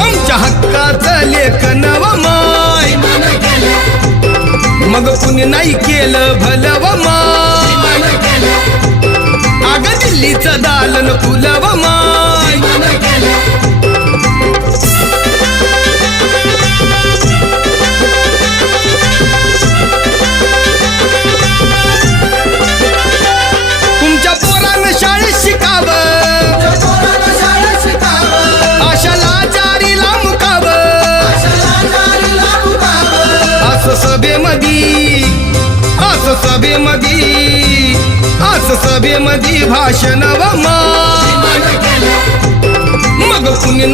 आमच्या हक्काचं लेखन व माय मग कुणी नाही केलं भलं व माय अग दिल्लीचं दालन फुलं व माय तुमच्या पोरानं शाळेत शिकावं आशाला जारीला मुकावं असं सभेमधी भाषण व माय मग कुणी